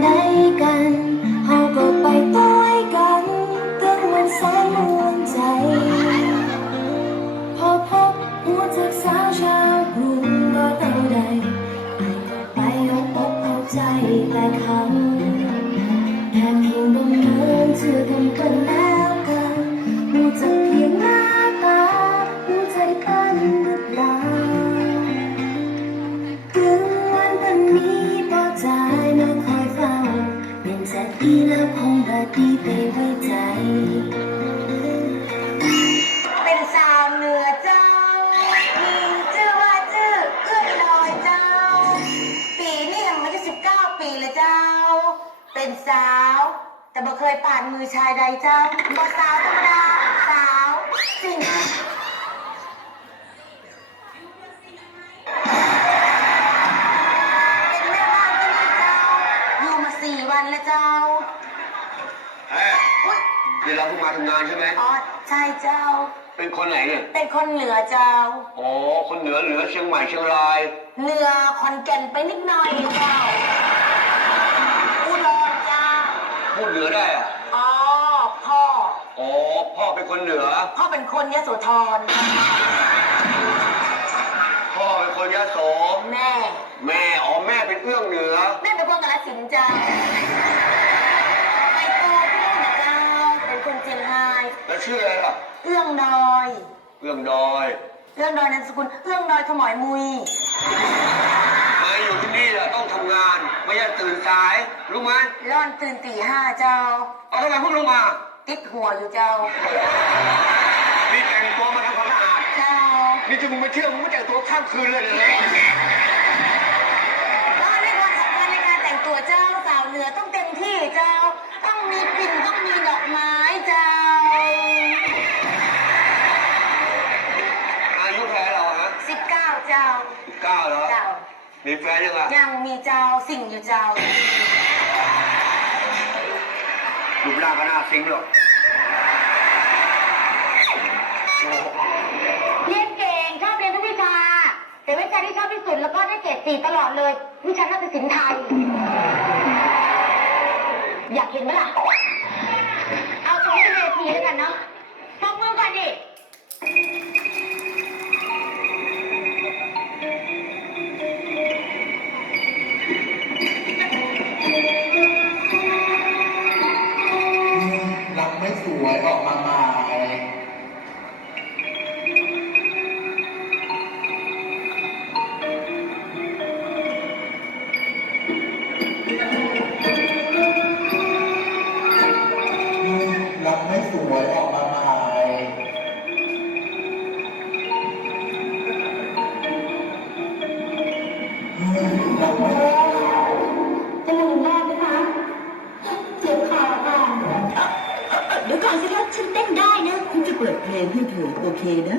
难以。จ้าแต่บ่เคยปาดมือชายใดเจ้าบ่สาวธรรมดาสาวสิ่งเราเพิ่งมาทำงานใช่ไหมใช่เจ้า เป็นคนไหนเนี่ย เป็นคนเหนือเจ้า อ๋อ คนเหนือเหนือเชียงใหม่เชียงราย เหนือคอนแก่นไปนิดหน่อยเจ้าพูดเหนือได้อ่ะอ๋อ พ่อ อ๋อ พ่อเป็นคนเหนือ พ่อเป็นคนยะโสธรพ่อเป็นคนยะโส แม่ แม่ อ๋อแม่เป็นเอื้องเหนือ แม่เป็นคนกาลสินจ้าแล้วชื่ออะไรล่ะเอื้องดอยเอื้องดอยเอื้องดอยนันสกุลเอื้องดอยขมอยมุยอยู่ที่นี่อะต้องทํางาน ไม่ใช่ตื่นสายรู้ไหมร่อนตื่นตีห้าเจ้าเอาทำไมพวกลงมาติดหัวอยู่เจ้านี่แต่งตัวมาทำความสะอาดเจ้า นี่จะมึงมาเชื่อมึงไม่แต่งตัวข้ามคืนเลยเหรอ่นไเก้าสาวเหนือต้องเตต็มมทีี่เจ้้าองก้้เจาออาาาาายุ่เเเเเรรสิบกก้้้จหมีแฟนยังอ่ะ ยังมีเจ้าสิงอยู่เจ้ารูปร่างก็น่าสิงหรอกเรียนเก่ง ชอบเรียนทุกวิชา แต่วิชาที่ชอบที่สุดแล้วก็ได้เกรดสี่ตลอดเลย วิชาน่าจะสินไทย อยากเห็นไหมล่ะ เอาของที่เสทีแล้วกันเนาะฟังมือก่อนดิ好，慢慢。ฉันเต้นได้นะฉันจะเปิดเพลงให้เธอโอเคนะ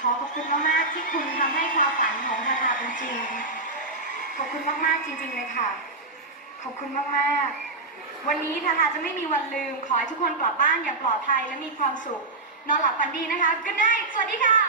ขอขอบคุณมากๆที่คุณทำให้ความฝันของทาทาเป็นจริงขอบคุณมากๆจริง ๆเลยค่ะ ขอบคุณมากๆ วันนี้ทาทาจะไม่มีวันลืม ขอให้ทุกคนกลับบ้านอย่างปลอดภัยและมีความสุข นอนหลับฝันดีนะคะก็ได้ สวัสดีค่ะ